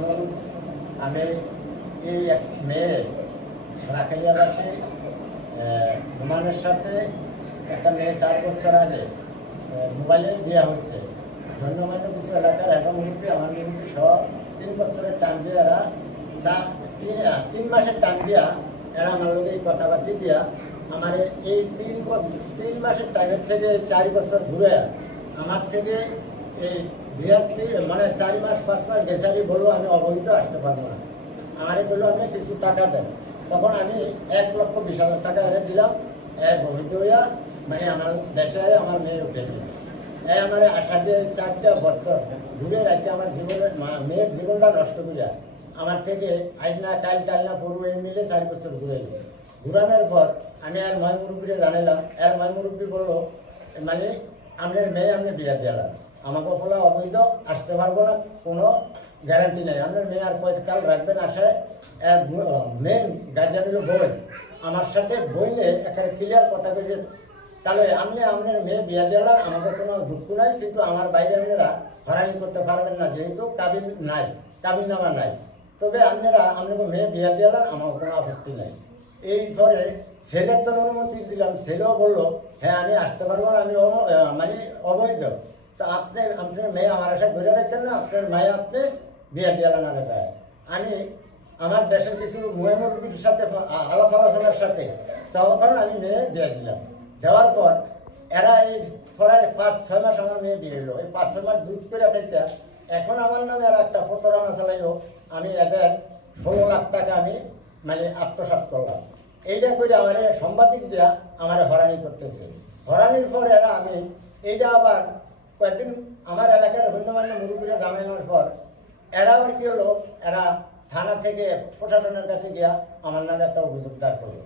শুনুন, আমি এই এক মেয়ে রাখালিয়াবাসী হুমানের সাথে একটা মেয়ে 4 বছর আগে মোবাইলে দেওয়া হয়েছে। গণ্যমান্য কিছু এলাকার এখন মুরব্বী আমার মুরব্বী সহ 3 বছরের টান দিয়ে এরা 3 মাসের টান দিয়া এরা আমার লোক এই কথাবার্তি দিয়া আমার এই 3 মাসের টাইমের থেকে 4 বছর ঘুরে আমার থেকে এই মানে 4 মাস 5 মাস বেচারি বললো আমি অবৈধ আসতে পারবো না। আমারে বললো আমি কিছু টাকা দেন। তখন আমি 1,20,000 টাকা এনে দিলাম। বৈধ হইয়া মানে আমার দেশে আমার মেয়ে উঠে দিল। আমার আশা দিয়ে 4টা বছর ঘুরে রাখতে আমার জীবনের মেয়ের জীবনটা নষ্ট করিয়া আমার থেকে আজ না কাল না পড়বো এই মিলে 4 বছর ঘুরে এলো। ঘুরানোর পর আমি আর ময় মুরব্বীরে জানালাম। ময় মুরব্বী বললো মানে আপনার মেয়ে আপনি বিয়া দিলাম, আমাকে বলা অবৈধ আসতে পারবো না, কোনো গ্যারান্টি নেই। আপনার মেয়ে আর কয়েককাল রাখবেন আশায়। মেন গার্জিয়ান হলো বই, আমার সাথে বইলে একটা ক্লিয়ার কথা কেছে, তাহলে আপনি আপনার মেয়ে বিয়া দিলাম, আমাকে কোনো দুঃখ নাই, কিন্তু আমার বাইরে আপনারা হয়রানি করতে পারবেন না, যেহেতু কাবিন নামা নাই। তবে আপনারা আপনাকে মেয়ে বিয়া দিলাম, আমার কোনো আপত্তি নাই। এই পরে ছেলের তো অনুমতি দিলাম, ছেলেও বললো হ্যাঁ আমি আসতে পারবো না, আমি মানে অবৈধ। তো আপনার মেয়ে আমার আশায় ধরে রাখছেন না, আপনার মেয়ে আপনি বিয়ে দিলাম না যায়। আমি আমার দেশের কিছু মুরব্বীর সাথে আলাপ আলোচনার সাথে তখন আমি মেয়ে বিয়ে দিলাম। দেওয়ার পর এরা এই প্রায় 5-6 মাস আমার মেয়ে বিয়ে হলো। এই 5-6 মাস দুধ করে থেকে এখন আমার নামে এরা একটা প্রতারণা চালাইলো। আমি এদের 16 লাখ টাকা আমি মানে আত্মসাৎ করলাম। এইটা করে আমার সাংবাদিক দেওয়া আমার হয়রানি করতেছে। হয়রানির পর এরা আমি এইটা আবার কয়েকদিন আমার এলাকার গণ্যমান্য মুরব্বীরা জানানোর পর এরা আবার কী হলো, এরা থানা থেকে প্রশাসনের কাছে গিয়া আমার নামে একটা অভিযোগ দাঁড় করলো।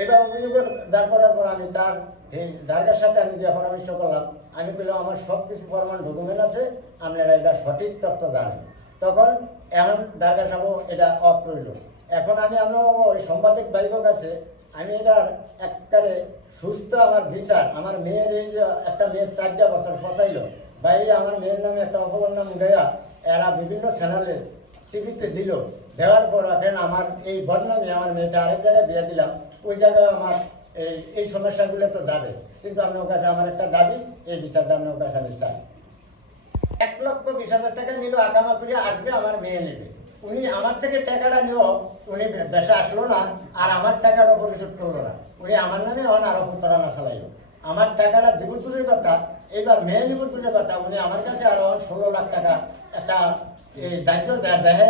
এবার অভিযোগ দাঁড় করার পর আমি তার এই দার্গার সাথে আমি গিয়ে পরামর্শ করলাম। আমি বললাম আমার সব কিছু প্রমাণ ডকুমেন্ট আছে, আপনারা এটা সঠিক তথ্য জানেন। তখন এখন দার্গা সাহেব এটা অফ রইল। এখন আমি আমরা ওই সাংবাদিক ভাইয়ের কাছে আমি এটার একবারে সুস্থ আমার বিচার, আমার মেয়ের এই যে একটা মেয়ের 4টা বছর ফসাইলো ভাই, আমার মেয়ের নামে একটা অপমান নাম গাইয়া এরা বিভিন্ন চ্যানেলে টিভিতে দিল। দেওয়ার পর এখন আমার এই বদনামে আমার মেয়েটা আরেক জায়গায় বিয়ে দিলাম, ওই জায়গায় আমার এই সমস্যাগুলো তো যাবে। কিন্তু আপনার কাছে আমার একটা দাবি, এই বিচারটা আপনার কাছে আমি চাই। 1,20,000 টাকা নিল, আকামা করে আসবে, আমার মেয়ে নেবে। উনি আমার থেকে টাকাটা নিও, উনি দেশে আসলো না, আর আমার টাকাটা পরিশোধ করলো না। উনি আমার নামে এখন আরো প্রতারণা চালাইলো। আমার টাকাটা দিব দূরের কথা, এইবার মেয়ে দিব দূরের কথা, উনি আমার কাছে আরো 16 লাখ টাকা একটা এই দায়িত্ব দেহে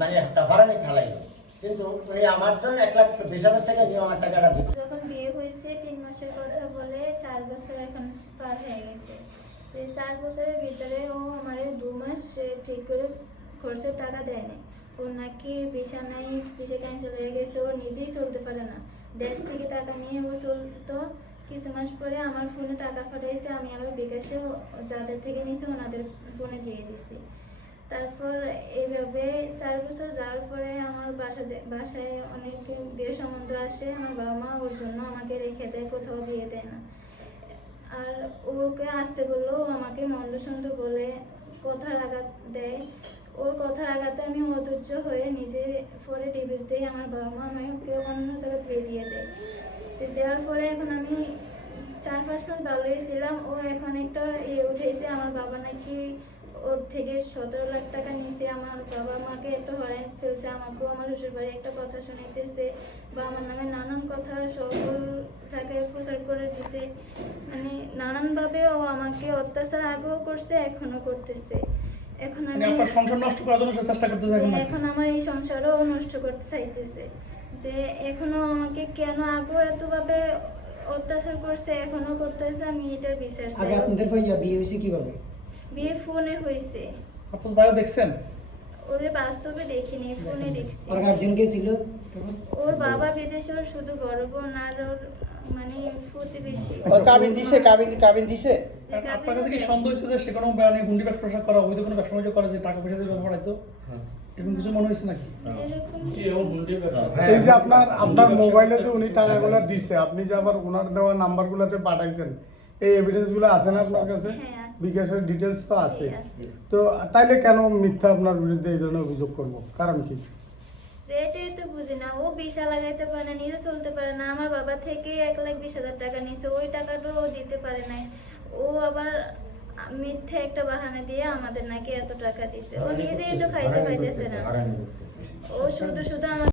মানে একটা হরানি খেলাইলো। কিন্তু উনি আমার জন্য 1,20,000 টাকা নিয়ে আমার টাকাটা দিল। যখন বিয়ে হয়েছে 3 মাসের কথা বলে 4 বছর এখন পার হয়ে গেছে। এই 4 বছরের ভিতরে ও আমার 2 মাস ঠিক করে খরচের টাকা দেয় না। ও নাকি ভিসা নাই, ভিসা ক্যান্সেল হয়ে গেছে, ও নিজেই চলতে পারে না। দেশ থেকে টাকা নিয়ে ও চলতো। কিছু মাস পরে আমার ফোনে টাকা পাঠাইছে, আমি আবার বিকাশে যাদের থেকে নিয়েছি ওনাদের ফোনে দিয়ে দিচ্ছি। তারপর এইভাবে 4 বছর যাওয়ার পরে আমার বাসায় অনেক বিয়ে সম্বন্ধ আসে। আমার বাবা মা ওর জন্য আমাকে রেখে দেয়, কোথাও বিয়ে দেয় না। আর ওকে আসতে বললেও আমাকে মন্দ বলে কথার আঘাত দেয়। ওর কথার আঘাতে আমি অধৈর্য হয়ে নিজে পরে ডিভোর্স দিই। আমার বাবা মা আমাকে অন্য জায়গায় বিয়ে দিয়ে দেয়। দেওয়ার পরে এখন আমি 4-5 মাস ভালোই ছিলাম। ও এখন একটা উঠেছে, আমার বাবা নাকি ওর থেকে 17 লাখ টাকা নিছে। আমার বাবা মাকে একটা হরাই ফেলছে, আমাকেও আমার শ্বশুর বাড়ি একটা কথা শুনাইতেছে, বা আমার নামে নানান কথা সকল জায়গায় প্রচার করে দিছে। মানে নানানভাবে ও আমাকে অত্যাচার আগেও করছে, এখনো করতেছে। এখন আমি আপনার সংসার নষ্ট করার জন্য চেষ্টা করতেছে। এখন আমার এই সংসারও নষ্ট করতে চাইতেছে, যে এখনো আমাকে কেন আগেও এতভাবে অত্যাচার করছে, এখনো করতেছে। আমি এটার বিচার চাই। আগে আপনাদের ভাইয়া বিয়ে হয়েছে কিভাবে? বিয়ে ফোনে হয়েছে। আপনারা তারা দেখছেন? ওরে বাস্তবে দেখিনি, ফোনে দেখছি। আর গার্জিয়ান কে ছিল? ওর বাবা বিদেশে, ওর শুধু বড় বোন আর ওর মানে প্রতিবেশী। কাবিন দিছে আপনার কাছে কি সন্দেহ হয়েছে যে সে কোনো মানে হুন্ডি ব্যবসা করা, অবৈধ কোনো ব্যবসা করা, যে টাকা পয়সা দিয়ে ব্যবসা করাইতো, এরকম কিছু মনে হয়েছে নাকি? এই যে আপনার মোবাইলে যে উনি টাকাগুলো দিছে, আপনি যে আবার ওনার দেওয়া নাম্বারগুলোতে পাঠাইছেন, এই এভিডেন্সগুলো আছে না আপনার কাছে? হ্যাঁ আছে। বিকাশের ডিটেলস তো আছে। জি, আছে। তো তাইলে কেন মিথ্যা আপনার বিরুদ্ধে এই ধরনের অভিযোগ করব, কারণ কি? যে এটাই তো বুঝি না, ও ভিসা লাগাইতে পারে না, নিজে চলতে পারে না, আমার বাবা থেকে 1,20,000 টাকা নিয়েছে, ওই টাকাটাও ও দিতে পারে নাই। ও আবার মিথ্যে একটা বাহানা দিয়ে আমাদের নাকি এত টাকা দিছে, ও নিজেই তো খাইতে পাইতেছে না, ও শুধু শুধু আমাদের